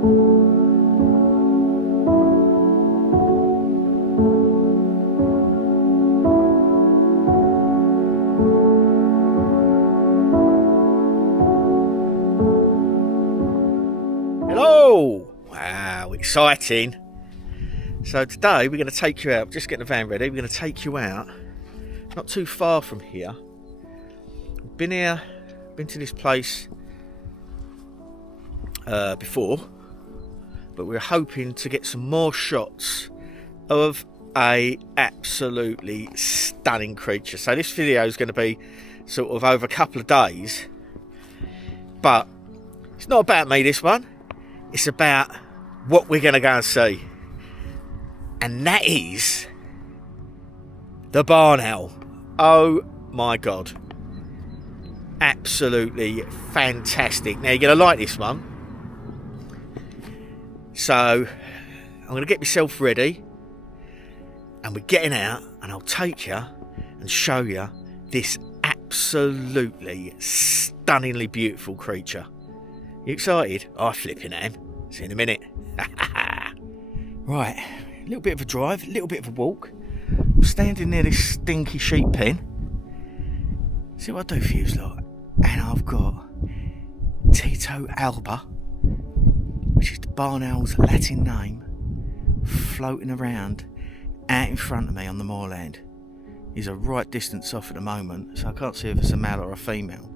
Hello! Wow, exciting. So today we're going to take you out, just getting the van ready, we're going to take you out, not too far from here. Been to this place before, but we're hoping to get some more shots of a absolutely stunning creature. So this video is going to be sort of over a couple of days, but it's not about me, this one. It's about what we're going to go and see. And that is the barn owl. Oh my God. Absolutely fantastic. Now you're going to like this one. So I'm going to get myself ready. And we're getting out. And I'll take you and show you this absolutely stunningly beautiful creature. You excited? I flipping am. See you in a minute. Right, a little bit of a drive, a little bit of a walk. I'm standing near this stinky sheep pen. See what I do for you lot. And I've got Tito alba, which is the barn owl's Latin name, floating around out in front of me on the moorland. He's a right distance off at the moment, so I can't see if it's a male or a female.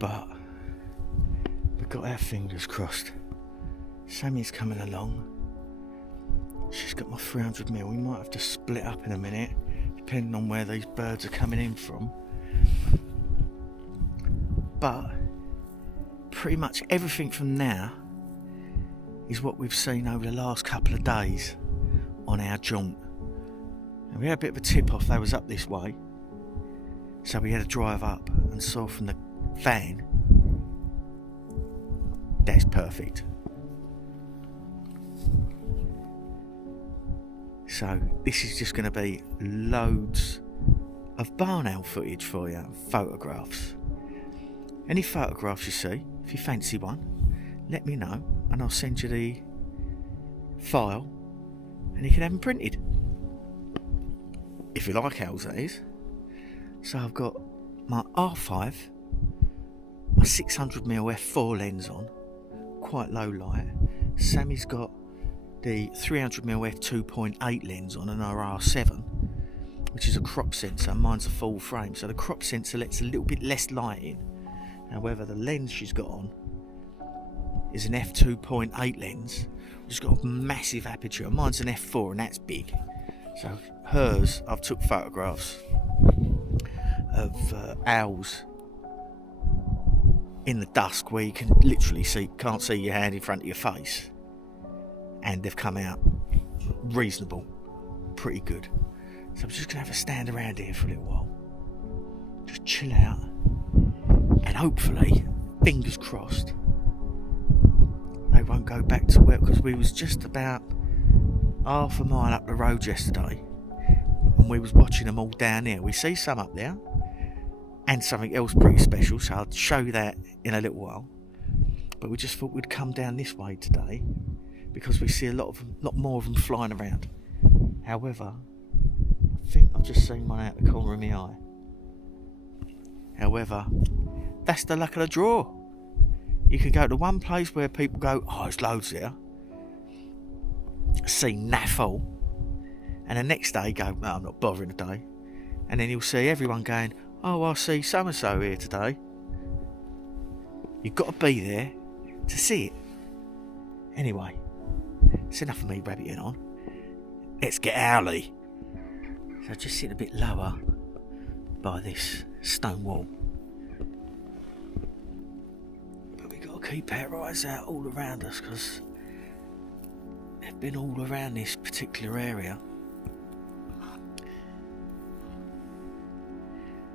But we've got our fingers crossed. Sammy's coming along. She's got my 300mm. We might have to split up in a minute, depending on where these birds are coming in from. But pretty much everything from now is what we've seen over the last couple of days on our jaunt. And we had a bit of a tip off, they was up this way. So we had to drive up and saw from the van. That's perfect. So this is just going to be loads of barn owl footage for you, photographs. Any photographs you see, if you fancy one, let me know and I'll send you the file and you can have them printed. If you like owls, that is. So I've got my R5, my 600mm f4 lens on, quite low light. Sammy's got the 300mm f2.8 lens on, and our R7, which is a crop sensor. Mine's a full frame, so the crop sensor lets a little bit less light in. However, the lens she's got on is an f2.8 lens, which has got a massive aperture. Mine's an f4 and that's big. So hers, I've took photographs of owls in the dusk where you can literally can't see your hand in front of your face, and they've come out reasonable, pretty good. So I'm just gonna have a stand around here for a little while, just chill out, and hopefully, fingers crossed, they won't go back to work, because we was just about half a mile up the road yesterday and we was watching them all down here. We see some up there and something else pretty special, so I'll show you that in a little while. But we just thought we'd come down this way today because we see a lot more of them flying around. However, I think I've just seen one out the corner of my eye. However, that's the luck of the draw. You can go to one place where people go, oh, there's loads there, see naffle, and the next day go, no, I'm not bothering today. And then you'll see everyone going, oh, I see so-and-so here today. You've got to be there to see it. Anyway, it's enough of me rabbiting on. Let's get owly. So just sit a bit lower by this stone wall. But we've got to keep our eyes out all around us, because they've been all around this particular area.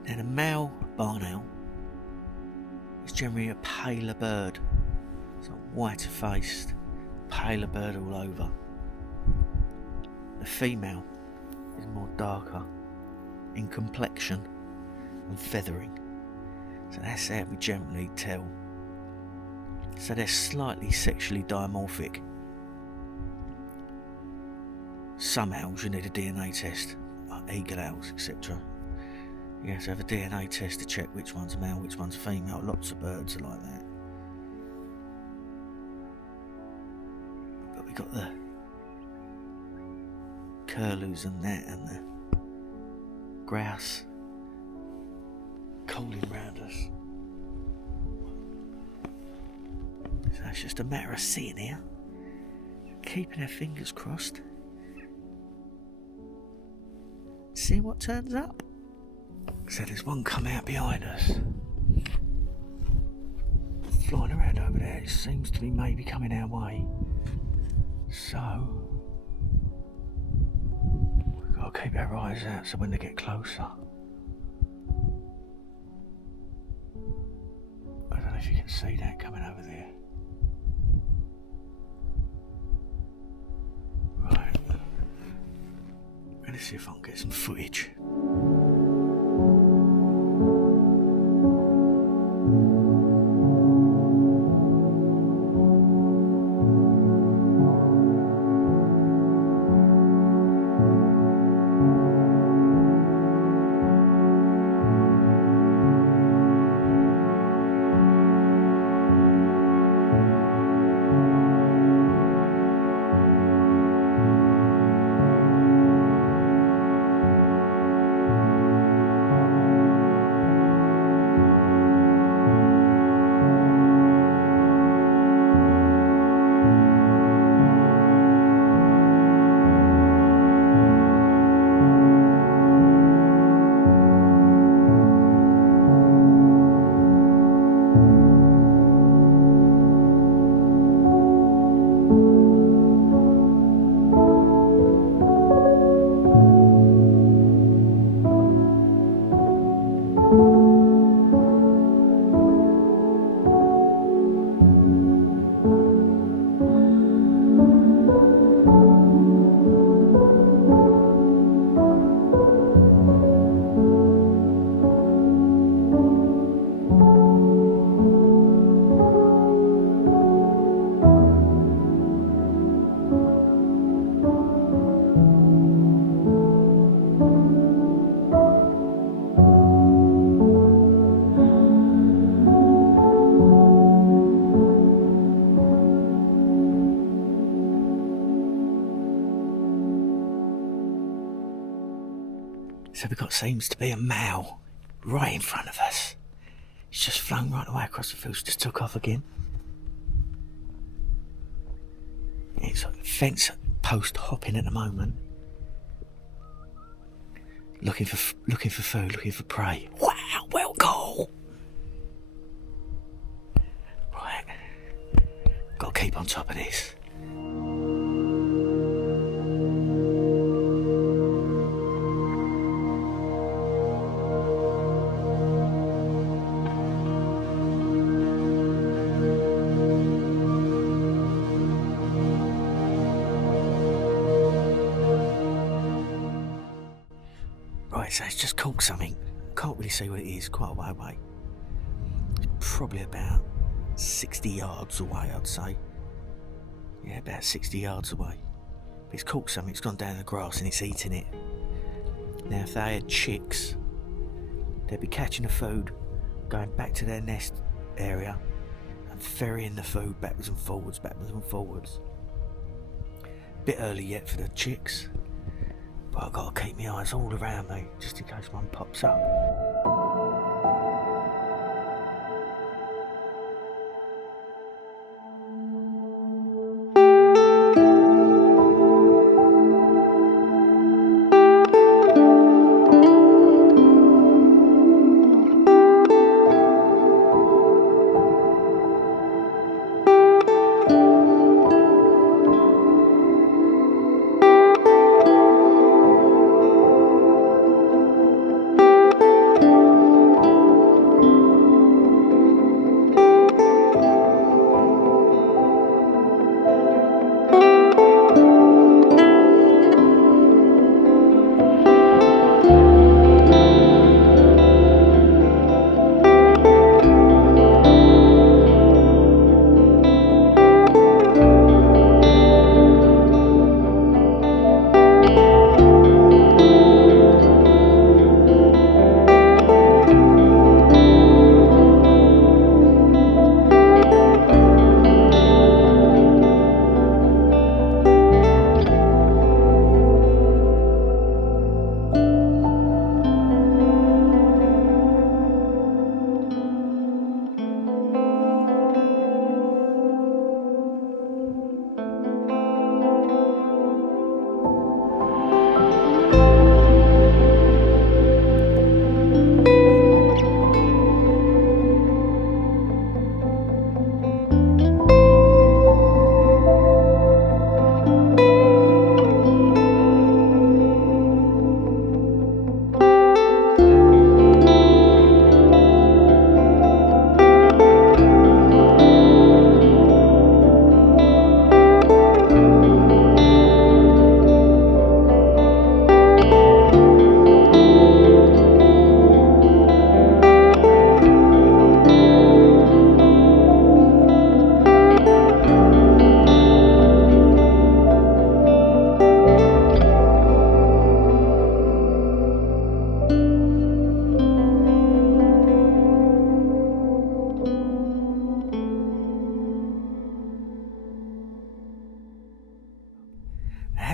Now the male barn owl is generally a paler bird. It's like whiter faced, paler bird all over. The female is more darker in complexion and feathering. So that's how we generally tell. So they're slightly sexually dimorphic. Some owls you need a DNA test, like eagle owls, etc. You have to have a DNA test to check which one's male, which one's female. Lots of birds are like that. But we got the curlews and that, and the grouse calling round us. So it's just a matter of sitting here, keeping our fingers crossed, seeing what turns up. So there's one come out behind us, flying around over there. It seems to be maybe coming our way. So we've got to keep our eyes out so when they get closer. I don't know if you can see that coming over there. Right. I'm going to see if I can get some footage. So we've got, seems to be a male right in front of us. He's just flown right away across the fields, just took off again. It's like fence post hopping at the moment. Looking for food, looking for prey. Wow, well cool. Right, got to keep on top of this. Right, so it's just caught something. Can't really see what it is, quite a way away. It's probably about 60 yards away, I'd say. Yeah, about 60 yards away. But it's caught something, it's gone down the grass and it's eating it. Now, if they had chicks, they'd be catching the food, going back to their nest area and ferrying the food backwards and forwards, backwards and forwards. Bit early yet for the chicks. But I've got to keep my eyes all around me, just in case one pops up.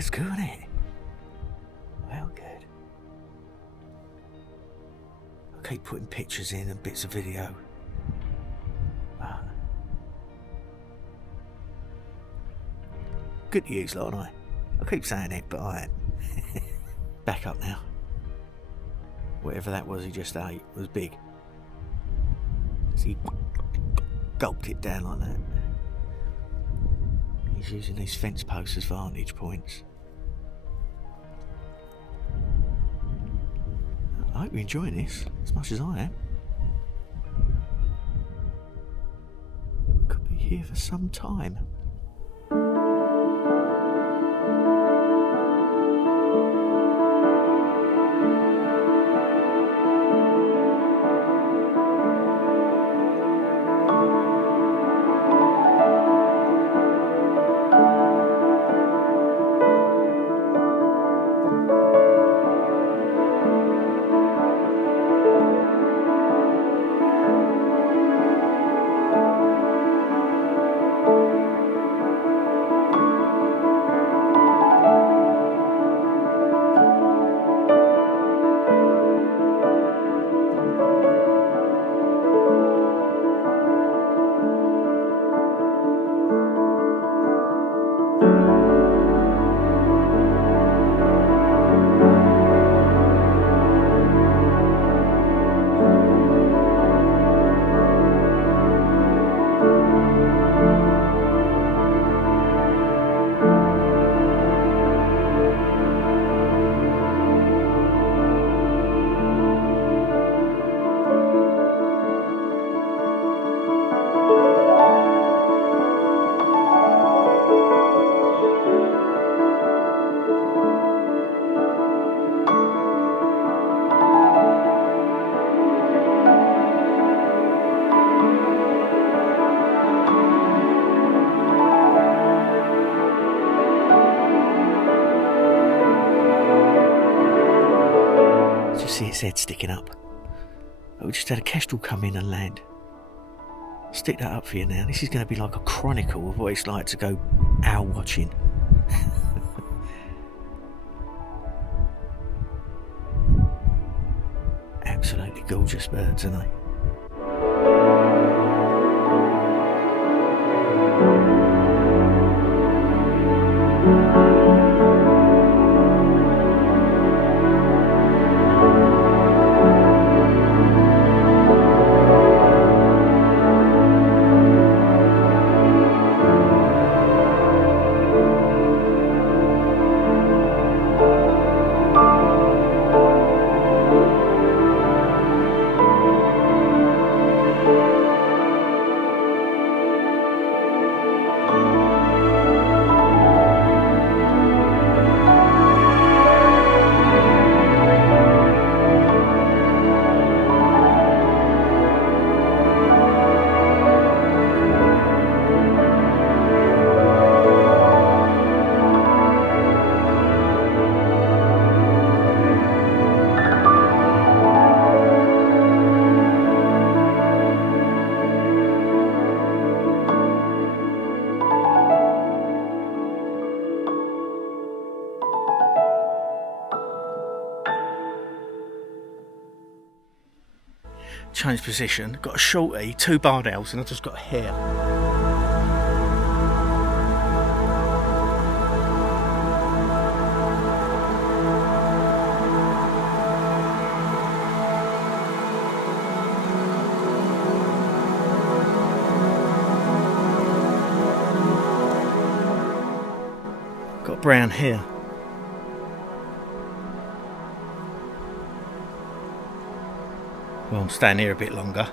That's good, isn't it? Well, good. I keep putting pictures in and bits of video. But good to use, lot, aren't I? I keep saying it, but I am. Back up now. Whatever that was he just ate was big. So he gulped it down like that. He's using these fence posts as vantage points. I hope you're enjoying this as much as I am. Could be here for some time. See its head sticking up. But we just had a kestrel come in and land. I'll stick that up for you now. This is going to be like a chronicle of what it's like to go owl watching. Absolutely gorgeous birds, aren't they? Change position, got a shorty, 2 barred owls, and I've just got a hare. Got brown hare. Well, I'm staying here a bit longer.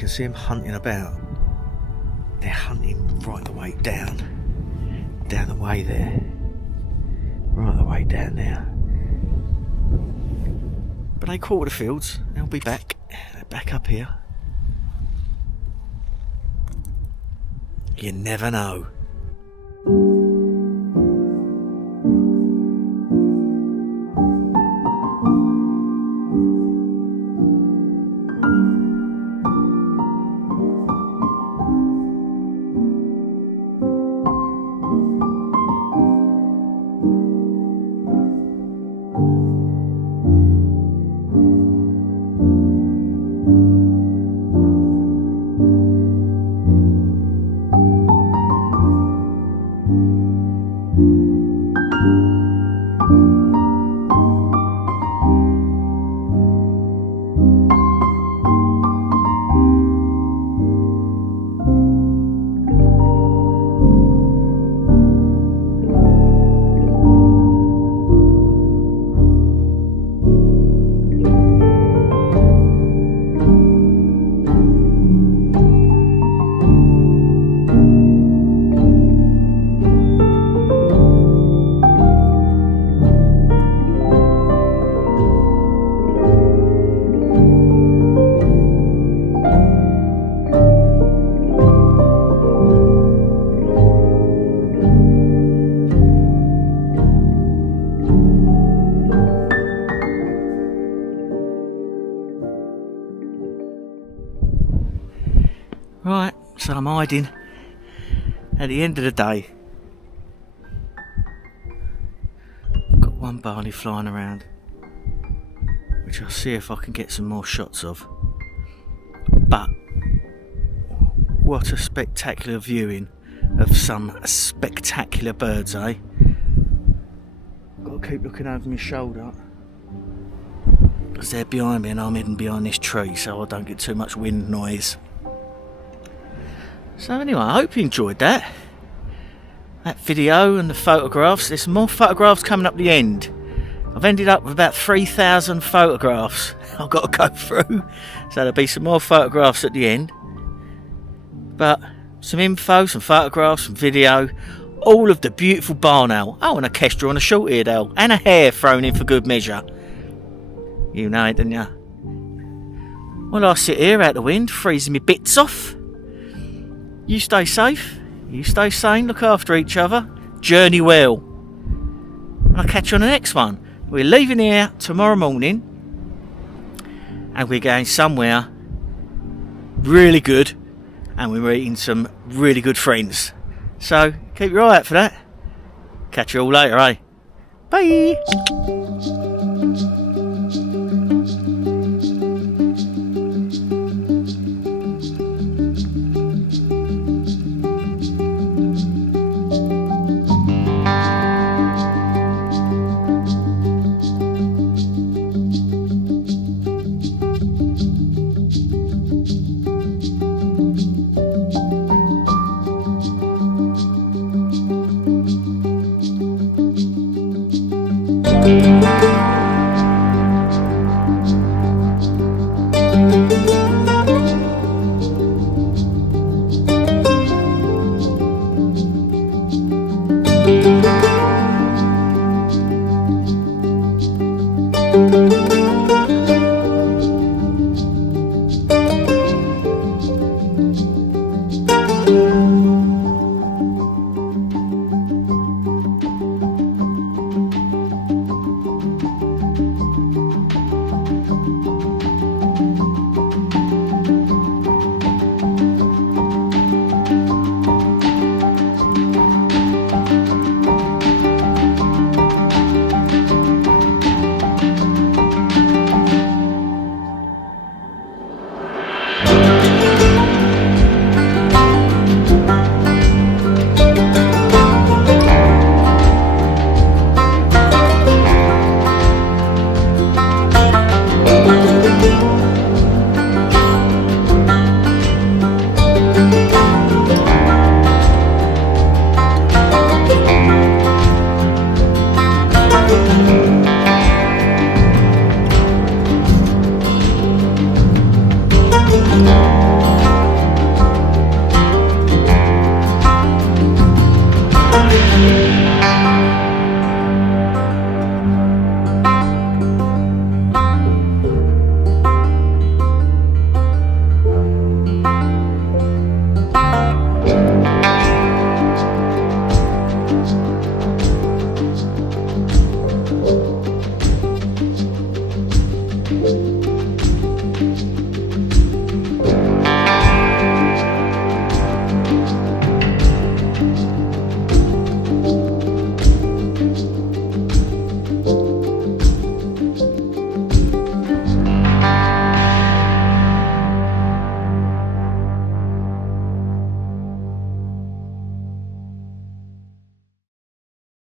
can see them hunting about. They're hunting right the way down the way there, right the way down there. But they caught the fields. They'll be back. They're back up here. You never know. Right, so I'm hiding at the end of the day. I've got one barley flying around, which I'll see if I can get some more shots of. But what a spectacular viewing of some spectacular birds, eh? Got to keep looking over my shoulder because they're behind me and I'm hidden behind this tree so I don't get too much wind noise. So anyway, I hope you enjoyed that video and the photographs. There's some more photographs coming up the end. I've ended up with about 3,000 photographs I've got to go through, so there'll be some more photographs at the end. But some info, some photographs, some video, all of the beautiful barn owl. Oh, and a kestrel and a short-eared owl, and a hare thrown in for good measure. You know it, don't you? Well, I sit here out the wind, freezing me bits off. You stay safe, you stay sane, look after each other, journey well. And I'll catch you on the next one. We're leaving here tomorrow morning and we're going somewhere really good and we're meeting some really good friends. So keep your eye out for that. Catch you all later, eh? Bye!